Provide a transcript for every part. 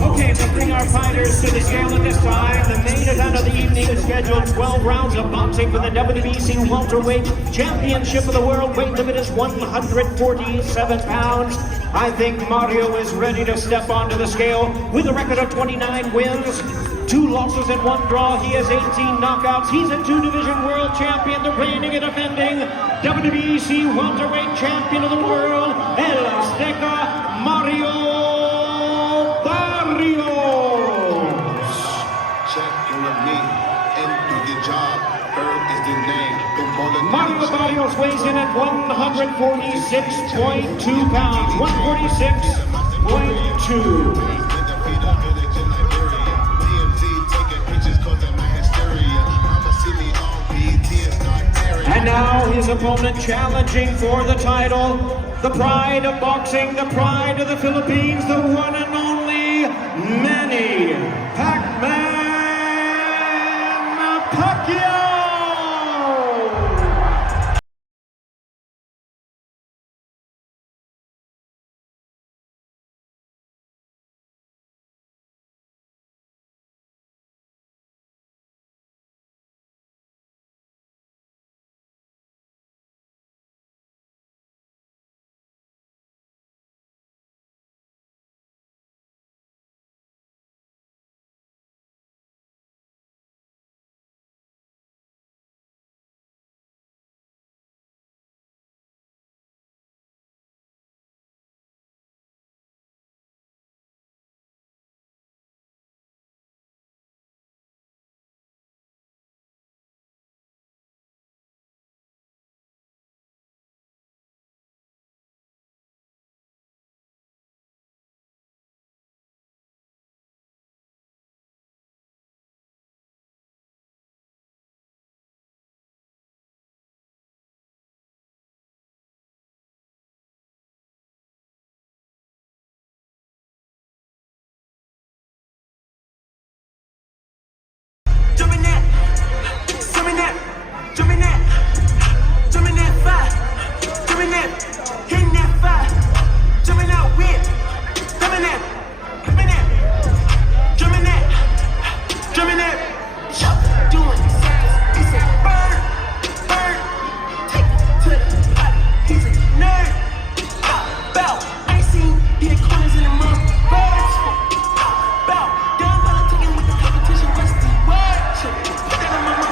Okay, so bring our fighters to the scale at this time. The main event of the evening is scheduled 12 rounds of boxing for the WBC Welterweight Championship of the World. Weight limit is 147 pounds. I think Mario is ready to step onto the scale with a record of 29 wins, 2 losses and 1 draw. He has 18 knockouts. He's a 2-division world champion, the reigning and defending WBC Welterweight Champion of the World, El Azteca, Mario Barrios. Champion of me, and do your job. Bird is the name. Mario Barrios weighs in at 146.2 pounds. 146.2. And now his opponent challenging for the title, the pride of boxing, the pride of the Philippines, the one and only Manny Pac-Man Pacquiao!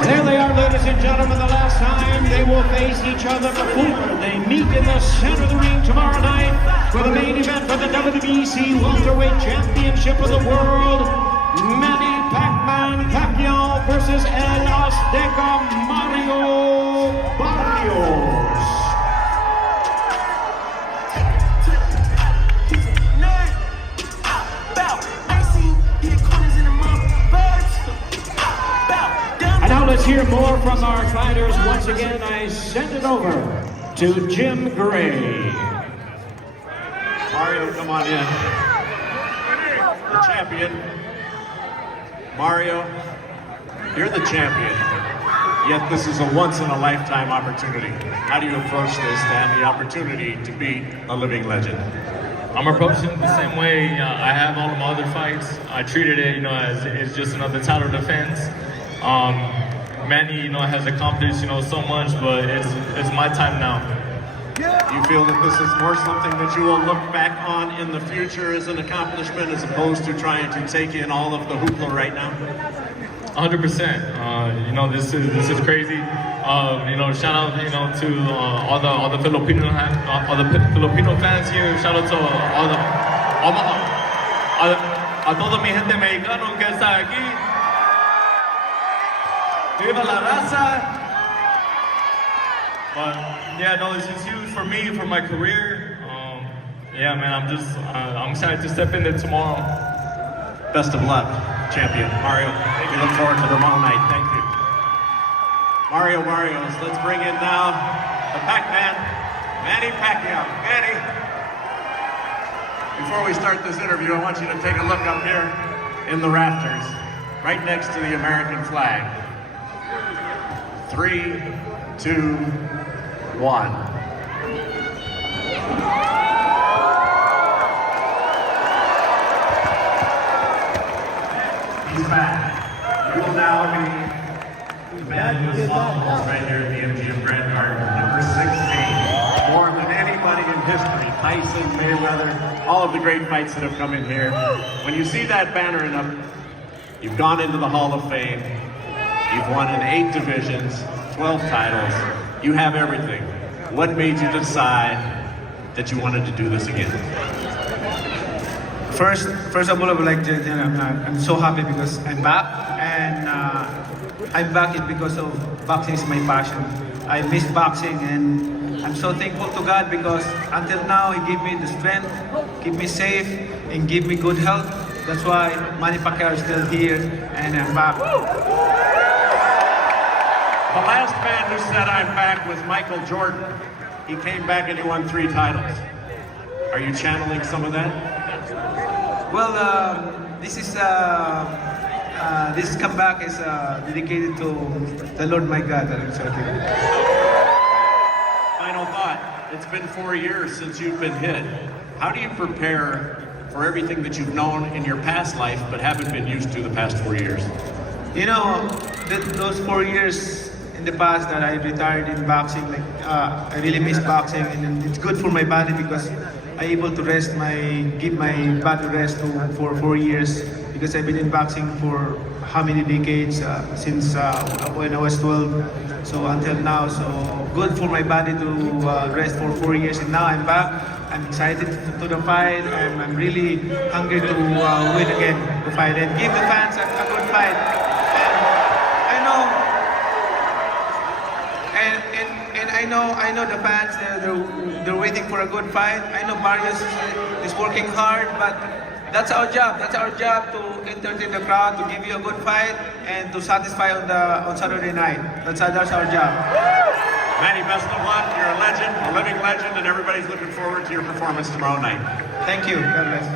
There they are, ladies and gentlemen, the last time they will face each other before they meet in the center of the ring tomorrow night for the main event for the WBC Welterweight Championship of the World. Manny Pac-Man Pacquiao versus El Azteca Mario Barrios. And now let's hear more from our fighters. Once again, I send it over to Jim Gray. Mario, come on in. The champion. Mario, you're the champion. Yet this is a once-in-a-lifetime opportunity. How do you approach this to have the opportunity to beat a living legend? I'm approaching it the same way I have all of my other fights. I treated it, as it's just another title defense. Manny, has accomplished, so much, but it's my time now. You feel that this is more something that you will look back on in the future as an accomplishment, as opposed to trying to take in all of the hoopla right now? 100%. This is crazy. Shout out, to all the Filipino fans here. Shout out to a toda mi gente mexicano que está aquí. Viva la raza! But yeah, no, this is huge for me, for my career. Yeah, man, I'm excited to step in there tomorrow. Best of luck, champion Mario. We look forward to tomorrow night. Thank you. Mario Barrios. Let's bring in now the Pac-Man, Manny Pacquiao. Manny, before we start this interview, I want you to take a look up here in the rafters, right next to the American flag. 3, 2, 1. He's back. You will now be demanding the softballs right here at the MGM Grand Garden. Number 16. More than anybody in history. Tyson, Mayweather, all of the great fights that have come in here. When you see that banner up, you've gone into the Hall of Fame. You've won in 8 divisions, 12 titles. You have everything. What made you decide that you wanted to do this again? First of all, I would like to tell you, I'm so happy because I'm back, and I'm back it because of boxing is my passion. I miss boxing, and I'm so thankful to God because until now He gave me the strength, keep me safe, and give me good health. That's why Manny Pacquiao is still here, and I'm back. The last man who said I'm back was Michael Jordan. He came back and he won 3 titles. Are you channeling some of that? Well, this comeback is dedicated to the Lord my God. Final thought. It's been 4 years since you've been hit. How do you prepare for everything that you've known in your past life but haven't been used to the past 4 years? You know, those 4 years in the past that I retired in boxing, I really miss boxing, and it's good for my body because I'm able to give my body rest for 4 years because I've been in boxing for how many decades, since when I was 12, so until now. So good for my body to rest for 4 years, and now I'm back. I'm excited to the fight. I'm really hungry to win again the fight and give the fans a good fight. And I know the fans, they're waiting for a good fight. I know Barrios is working hard, but that's our job. That's our job to entertain the crowd, to give you a good fight, and to satisfy on Saturday night. That's our job. Manny, best of luck. You're a legend, a living legend, and everybody's looking forward to your performance tomorrow night. Thank you. God bless.